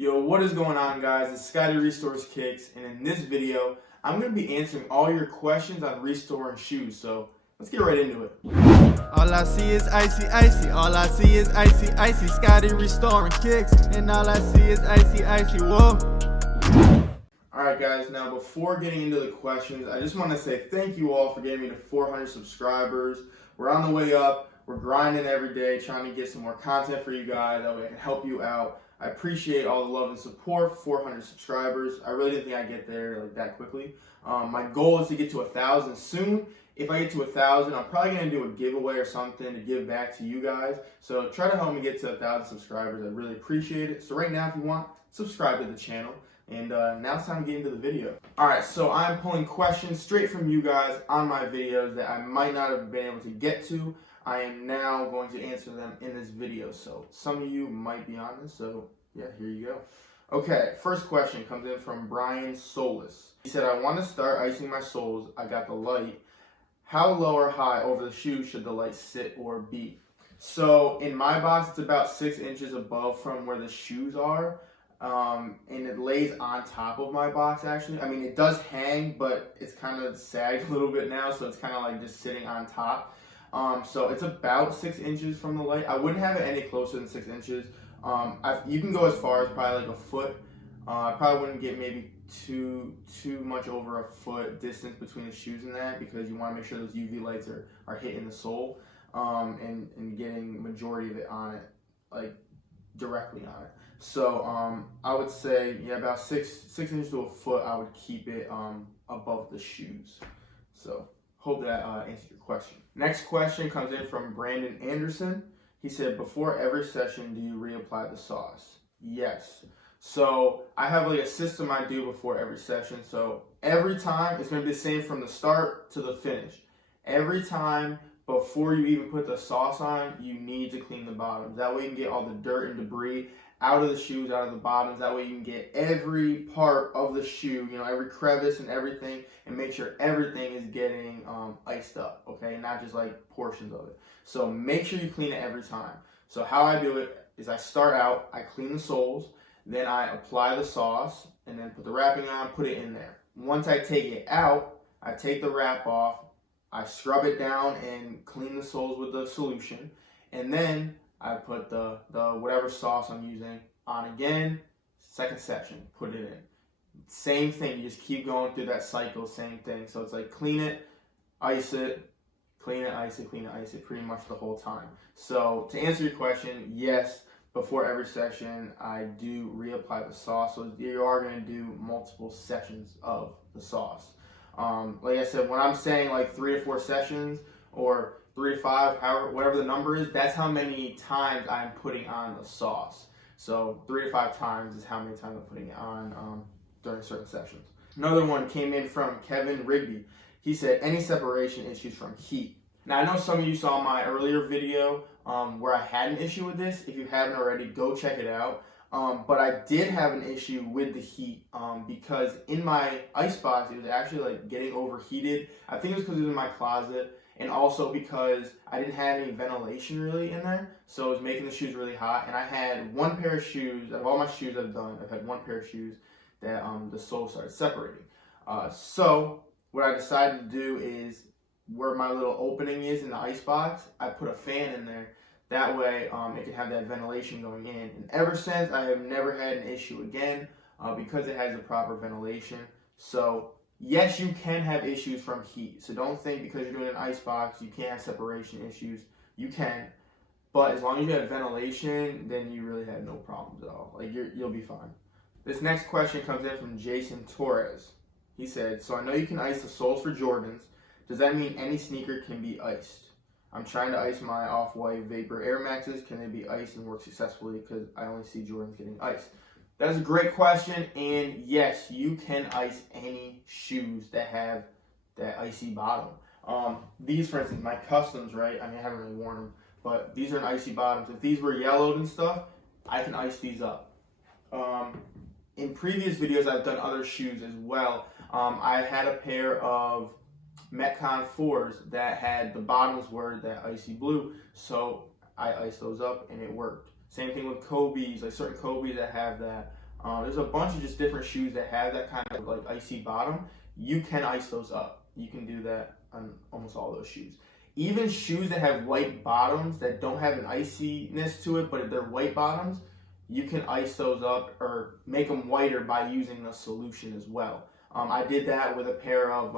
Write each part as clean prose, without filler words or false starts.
Yo, what is going on, guys? It's Scotty Restores Kicks, and in this video, I'm going to be answering all your questions on restoring shoes, so let's get right into it. All I see is icy, icy. All I see is icy, icy. Scotty Restoring Kicks, and all I see is icy, icy. Whoa. Alright guys, now before getting into the questions, I just want to say thank you all for getting me to 400 subscribers. We're on the way up. We're grinding every day, trying to get some more content for you guys. That way I can help you out. I appreciate all the love and support. 400 subscribers. I really didn't think I'd get there like that quickly. My goal is to get to 1,000 soon. If I get to 1,000, I'm probably going to do a giveaway or something to give back to you guys. So try to help me get to 1,000 subscribers. I really appreciate it. So right now, if you want, subscribe to the channel. And now it's time to get into the video. Alright, so I'm pulling questions straight from you guys on my videos that I might not have been able to get to. I am now going to answer them in this video. So some of you might be on this, so yeah, here you go. Okay, first question comes in from Brian Solis. He said, I want to start icing my soles. I got the light. How low or high over the shoe should the light sit or be? So in my box, it's about 6 inches above from where the shoes are. And it lays on top of my box actually. I mean, it does hang, but it's kind of sagged a little bit now, so it's kind of like just sitting on top. So it's about 6 inches from the light. I wouldn't have it any closer than 6 inches. You can go as far as probably like a foot. I probably wouldn't get maybe too much over a foot distance between the shoes and that, because you want to make sure those UV lights are hitting the sole and getting majority of it on it, like directly on it. So I would say, yeah, about six inches to a foot. I would keep it above the shoes. So hope that answered your question. Next question comes in from Brandon Anderson. He said, before every session, do you reapply the sauce? Yes. So I have like a system I do before every session. So every time, it's going to be the same from the start to the finish. Every time before you even put the sauce on, you need to clean the bottoms. That way you can get all the dirt and debris out of the shoes, out of the bottoms. That way you can get every part of the shoe, you know, every crevice and everything, and make sure everything is getting iced up, okay? Not just like portions of it. So make sure you clean it every time. So how I do it is I start out, I clean the soles, then I apply the sauce, and then put the wrapping on, put it in there. Once I take it out, I take the wrap off, I scrub it down and clean the soles with the solution, and then I put the whatever sauce I'm using on again. Second section, put it in. Same thing, you just keep going through that cycle, same thing. So it's like clean it, ice it, clean it, ice it, clean it, ice it, pretty much the whole time. So to answer your question, yes, before every session, I do reapply the sauce. So you are going to do multiple sessions of the sauce. Like I said, when I'm saying like 3 to 4 sessions or 3 to 5, however, whatever the number is, that's how many times I'm putting on the sauce. So 3 to 5 times is how many times I'm putting it on during certain sessions. Another one came in from Kevin Rigby. He said, any separation issues from heat? Now I know some of you saw my earlier video where I had an issue with this. If you haven't already, go check it out. But I did have an issue with the heat because in my icebox, it was actually like getting overheated. I think it was because it was in my closet, and also because I didn't have any ventilation really in there. So it was making the shoes really hot. And I had one pair of shoes, out of all my shoes I've done, I've had one pair of shoes that the sole started separating. So what I decided to do is, where my little opening is in the icebox, I put a fan in there. That way, it can have that ventilation going in. And ever since, I have never had an issue again because it has the proper ventilation. So, yes, you can have issues from heat. So don't think because you're doing an icebox, you can't have separation issues. You can. But as long as you have ventilation, then you really have no problems at all. Like, you'll be fine. This next question comes in from Jason Torres. He said, so I know you can ice the soles for Jordans. Does that mean any sneaker can be iced? I'm trying to ice my Off-White Vapor Air Maxes. Can they be iced and work successfully? Because I only see Jordans getting iced. That is a great question. And yes, you can ice any shoes that have that icy bottom. These, for instance, my customs, right? I mean, I haven't really worn them, but these are an icy bottoms. If these were yellowed and stuff, I can ice these up. In previous videos, I've done other shoes as well. I had a pair of Metcon 4s that had the bottoms were that icy blue, so I iced those up and it worked. Same thing with Kobe's, like certain Kobe's that have that There's a bunch of just different shoes that have that kind of like icy bottom. You can ice those up. You can do that on almost all those shoes. Even shoes that have white bottoms that don't have an iciness to it, but they're white bottoms, you can ice those up or make them whiter by using a solution as well. I did that with a pair of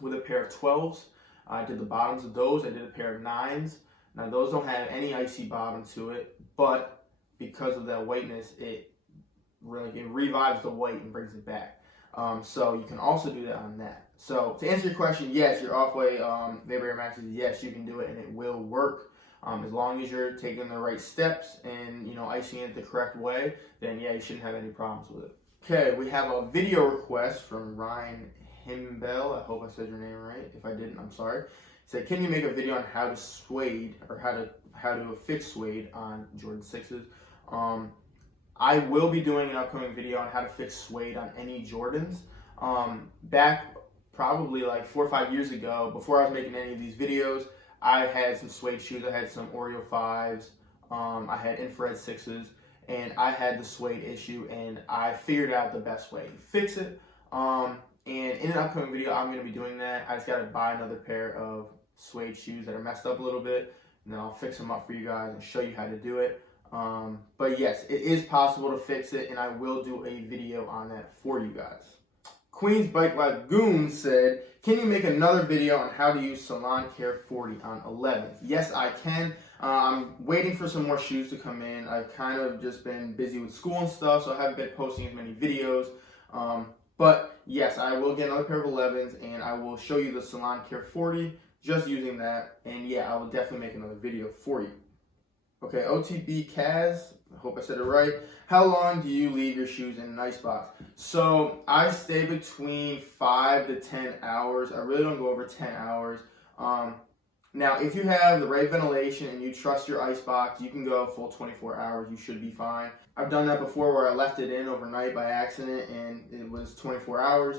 12s. I did the bottoms of those. I did a pair of 9s. Now those don't have any icy bottom to it, but because of that whiteness, it revives the white and brings it back. So you can also do that on that. So to answer your question, yes, your off-white Vapor Air Maxes, yes, you can do it and it will work. As long as you're taking the right steps and icing it the correct way, then yeah, you shouldn't have any problems with it. Okay, we have a video request from Ryan Himbel. I hope I said your name right. If I didn't, I'm sorry. He said, can you make a video on how to suede or how to fix suede on Jordan 6s? I will be doing an upcoming video on how to fix suede on any Jordans. Back probably like 4 or 5 years ago, before I was making any of these videos, I had some suede shoes. I had some Oreo 5s. I had infrared 6s, and I had the suede issue, and I figured out the best way to fix it. And in an upcoming video, I'm going to be doing that. I just got to buy another pair of suede shoes that are messed up a little bit, and then I'll fix them up for you guys and show you how to do it. But yes, it is possible to fix it, and I will do a video on that for you guys. Queen's Bike Lagoon said, can you make another video on how to use Salon Care 40 on 11s? Yes, I can. I'm waiting for some more shoes to come in. I've kind of just been busy with school and stuff, so I haven't been posting as many videos. But yes, I will get another pair of 11s, and I will show you the Salon Care 40 just using that. And yeah, I will definitely make another video for you. Okay, OTB Kaz, I hope I said it right. How long do you leave your shoes in an ice box? So I stay between 5 to 10 hours. I really don't go over 10 hours. Now, if you have the right ventilation and you trust your ice box, you can go full 24 hours. You should be fine. I've done that before where I left it in overnight by accident and it was 24 hours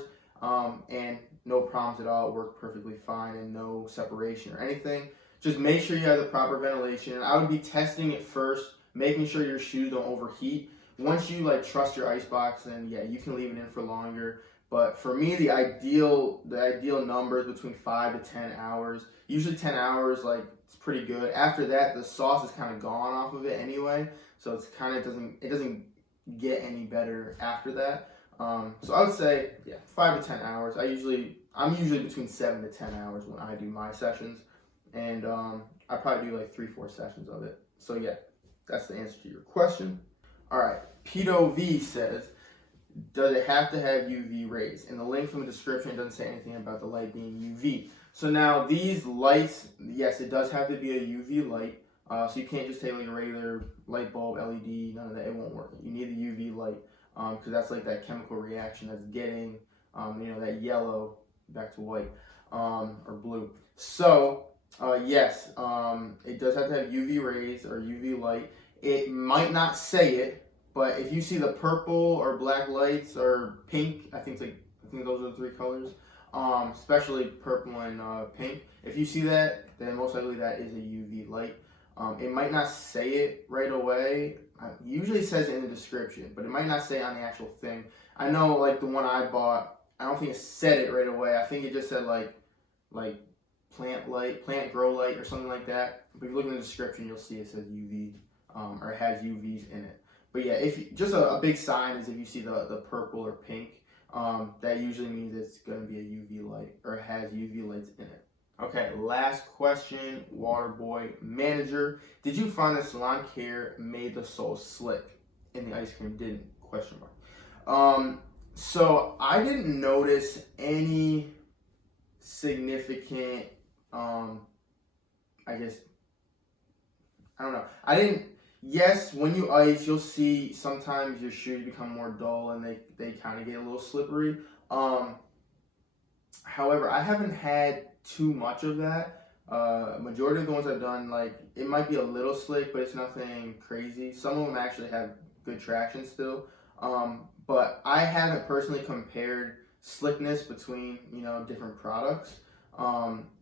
and no problems at all. It worked perfectly fine and no separation or anything. Just make sure you have the proper ventilation. I would be testing it first, making sure your shoes don't overheat. Once you trust your ice box, then yeah, you can leave it in for longer. But for me, the ideal number is between 5 to 10 hours. Usually 10 hours, it's pretty good. After that, the sauce is kind of gone off of it anyway, so it's kind of doesn't get any better after that. So I would say yeah, 5 to 10 hours. I'm usually between 7 to 10 hours when I do my sessions. And I probably do 3-4 sessions of it. So yeah, that's the answer to your question. All right, Pito V says, does it have to have UV rays? In the link from the description, it doesn't say anything about the light being UV. So now these lights, yes, it does have to be a UV light. So you can't just take a regular light bulb, LED, none of that. It won't work. You need the UV light because that's that chemical reaction that's getting, that yellow back to white or blue. So yes, it does have to have UV rays or UV light. It might not say it, but if you see the purple or black lights or pink, I think those are the 3 colors, especially purple and pink. If you see that, then most likely that is a UV light. It might not say it right away. Usually it says it in the description, but it might not say it on the actual thing. I know the one I bought, I don't think it said it right away. I think it just said plant grow light or something like that. But if you look in the description, you'll see it says UV or it has UVs in it. But yeah, just a big sign is if you see the purple or pink, that usually means it's going to be a UV light or it has UV lights in it. Okay, last question, Waterboy Manager. Did you find that Salon Care made the sole slick and the ice cream didn't? Question mark. So I didn't notice any significant yes, when you ice, you'll see sometimes your shoes become more dull and they kind of get a little slippery. However, I haven't had too much of that. Majority of the ones I've done, it might be a little slick, but it's nothing crazy. Some of them actually have good traction still. But I haven't personally compared slickness between, different products.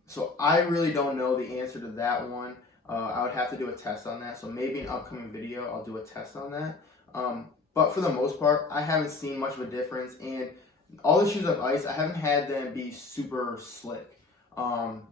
So I really don't know the answer to that one. I would have to do a test on that. So maybe in an upcoming video, I'll do a test on that. But for the most part, I haven't seen much of a difference. And all the shoes I've iced, I haven't had them be super slick.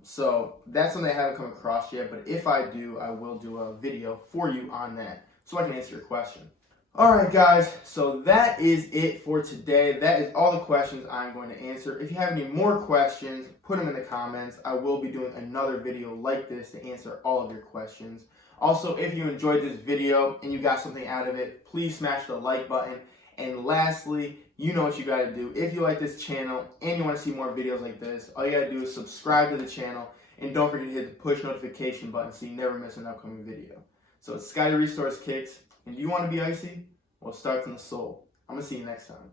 So that's something I haven't come across yet. But if I do, I will do a video for you on that so I can answer your question. Alright guys, so that is it for today. That is all the questions I'm going to answer. If you have any more questions, put them in the comments. I will be doing another video like this to answer all of your questions. Also, if you enjoyed this video and you got something out of it, please smash the like button. And lastly, you know what you got to do. If you like this channel and you want to see more videos like this, all you got to do is subscribe to the channel. And don't forget to hit the push notification button so you never miss an upcoming video. So it's Scotty Restores Kicks. And do you want to be icy? Well, it starts in the soul. I'm going to see you next time.